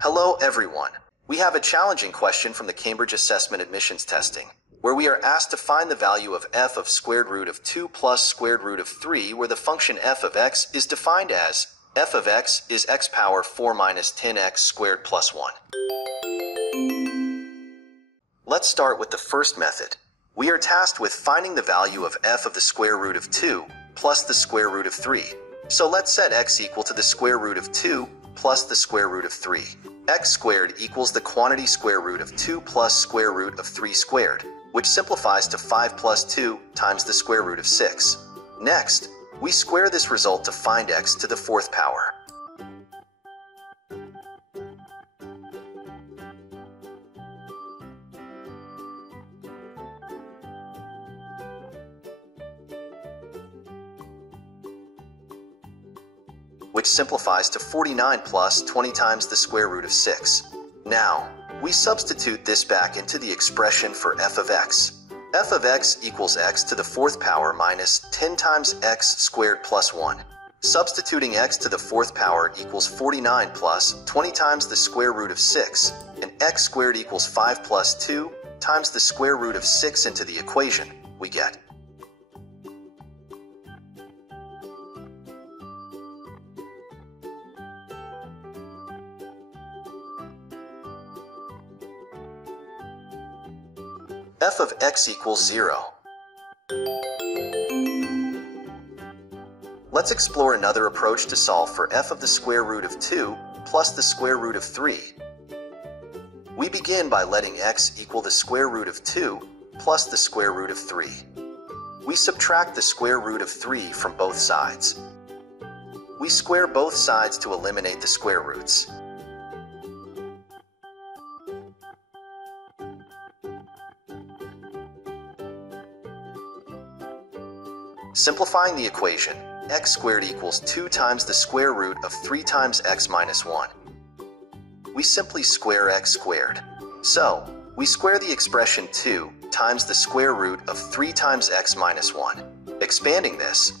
Hello everyone. We have a challenging question from the Cambridge Assessment Admissions Testing, where we are asked to find the value of f of squared root of 2 plus squared root of 3, where the function f of x is defined as f of x is x power 4 minus 10x squared plus 1. Let's start with the first method. We are tasked with finding the value of f of the square root of 2 plus the square root of 3. So let's set x equal to the square root of 2 plus the square root of 3. X squared equals the quantity square root of 2 plus square root of 3 squared, which simplifies to 5 plus 2 times the square root of 6. Next, we square this result to find x to the fourth power. Which simplifies to 49 plus 20 times the square root of 6. Now, we substitute this back into the expression for f of x. F of x equals x to the fourth power minus 10 times x squared plus 1. Substituting x to the fourth power equals 49 plus 20 times the square root of 6, and x squared equals 5 plus 2 times the square root of 6 into the equation, we get f of x equals 0. Let's explore another approach to solve for f of the square root of 2 plus the square root of 3. We begin by letting x equal the square root of 2 plus the square root of 3. We subtract the square root of 3 from both sides. We square both sides to eliminate the square roots. Simplifying the equation, x squared equals 2 times the square root of 3 times x minus 1. We simply square x squared. So, we square the expression 2 times the square root of 3 times x minus 1. Expanding this,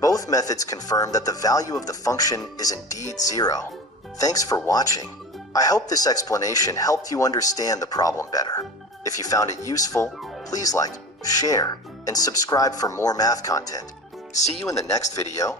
both methods confirm that the value of the function is indeed 0. Thanks for watching. I hope this explanation helped you understand the problem better. If you found it useful, please like, share, and subscribe for more math content. See you in the next video.